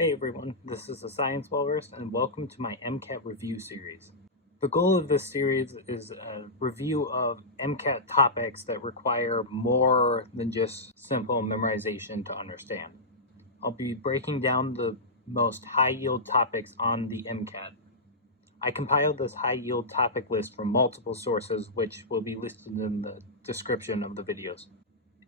Hey everyone, this is the Science Walrus, and welcome to my MCAT review series. The goal of this series is a review of MCAT topics that require more than just simple memorization to understand. I'll be breaking down the most high-yield topics on the MCAT. I compiled this high-yield topic list from multiple sources, which will be listed in the description of the videos.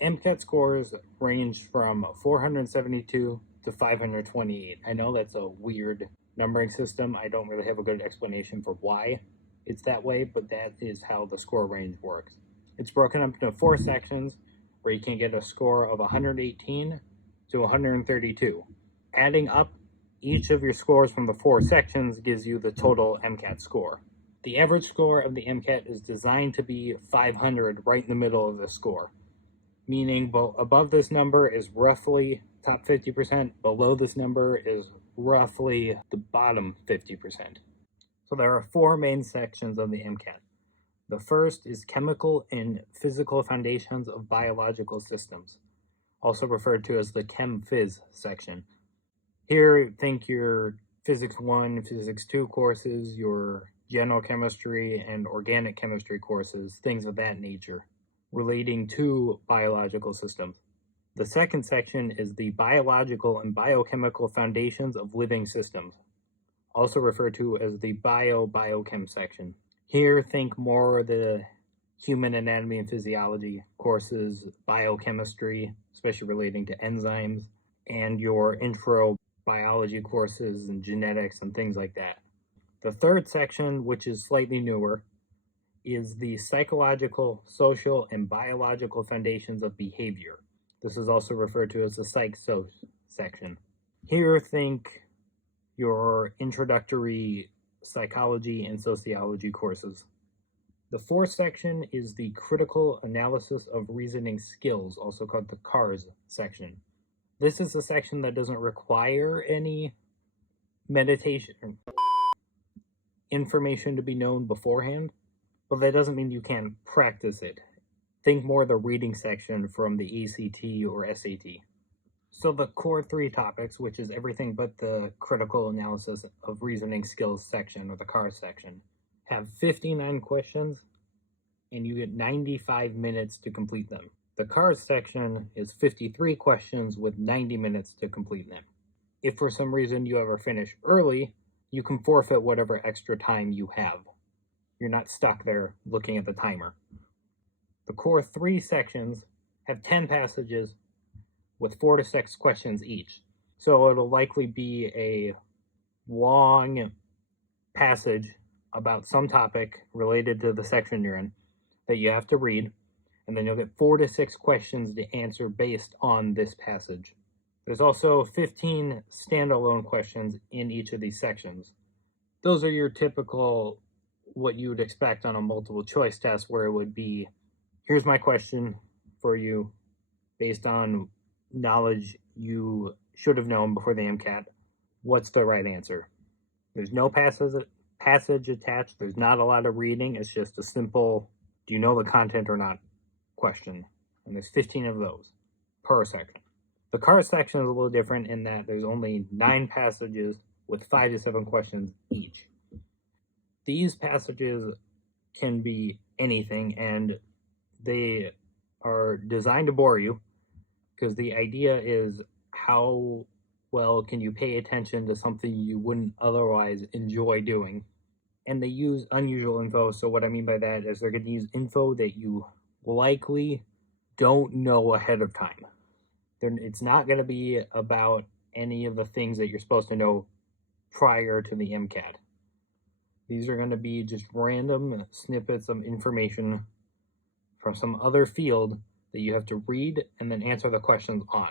MCAT scores range from 472 to 528. I know that's a weird numbering system. I don't really have a good explanation for why it's that way, but that is how the score range works. It's broken up into 4 sections where you can get a score of 118 to 132. Adding up each of your scores from the 4 sections gives you the total MCAT score. The average score of the MCAT is designed to be 500, right in the middle of the score, meaning above this number is roughly top 50%, below this number is roughly the bottom 50%. So there are 4 main sections of the MCAT. The first is Chemical and Physical Foundations of Biological Systems, also referred to as the Chem Phys section. Here, think your Physics 1, Physics 2 courses, your general chemistry and organic chemistry courses, things of that nature relating to biological systems. The second section is the Biological and Biochemical Foundations of Living Systems, also referred to as the Biochem section. Here, think more the human anatomy and physiology courses, biochemistry, especially relating to enzymes, and your intro biology courses and genetics and things like that. The third section, which is slightly newer, is the Psychological, Social, and Biological Foundations of Behavior. This is also referred to as the Psych-Soc section. Here, think your introductory psychology and sociology courses. The fourth section is the Critical Analysis of Reasoning Skills, also called the CARS section. This is a section that doesn't require any meditation information to be known beforehand, but that doesn't mean you can't practice it. Think more the reading section from the ACT or SAT. So the core 3 topics, which is everything but the Critical Analysis of Reasoning Skills section, or the CARS section, have 59 questions, and you get 95 minutes to complete them. The CARS section is 53 questions with 90 minutes to complete them. If for some reason you ever finish early, you can forfeit whatever extra time you have. You're not stuck there looking at the timer. The core 3 sections have 10 passages with 4 to 6 questions each. So it'll likely be a long passage about some topic related to the section you're in that you have to read, and then you'll get 4 to 6 questions to answer based on this passage. There's also 15 standalone questions in each of these sections. Those are your typical, what you would expect on a multiple choice test, where it would be, here's my question for you based on knowledge you should have known before the MCAT. What's the right answer? There's no passage attached. There's not a lot of reading. It's just a simple, do you know the content or not question. And there's 15 of those per section. The CARS section is a little different in that there's only 9 passages with 5 to 7 questions each. These passages can be anything, and they are designed to bore you, because the idea is how well can you pay attention to something you wouldn't otherwise enjoy doing. And they use unusual info. So what I mean by that is they're going to use info that you likely don't know ahead of time. It's not going to be about any of the things that you're supposed to know prior to the MCAT. These are going to be just random snippets of information from some other field that you have to read and then answer the questions on.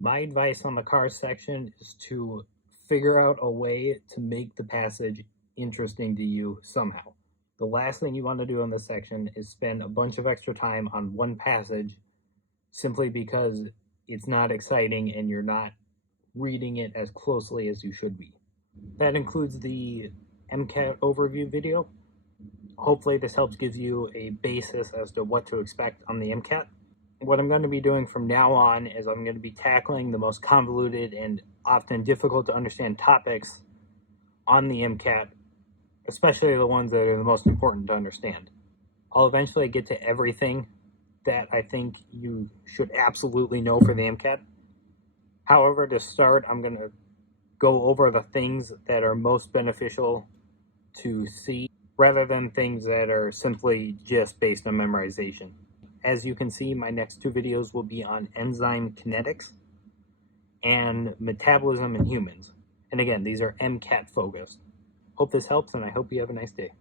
My advice on the CARS section is to figure out a way to make the passage interesting to you somehow. The last thing you want to do in this section is spend a bunch of extra time on one passage simply because it's not exciting and you're not reading it as closely as you should be. That includes the MCAT overview video. Hopefully this helps give you a basis as to what to expect on the MCAT. What I'm going to be doing from now on is I'm going to be tackling the most convoluted and often difficult to understand topics on the MCAT, especially the ones that are the most important to understand. I'll eventually get to everything that I think you should absolutely know for the MCAT. However, to start, I'm going to go over the things that are most beneficial to see rather than things that are simply just based on memorization. As you can see, my next two videos will be on enzyme kinetics and metabolism in humans. And again, these are MCAT focused. Hope this helps, and I hope you have a nice day.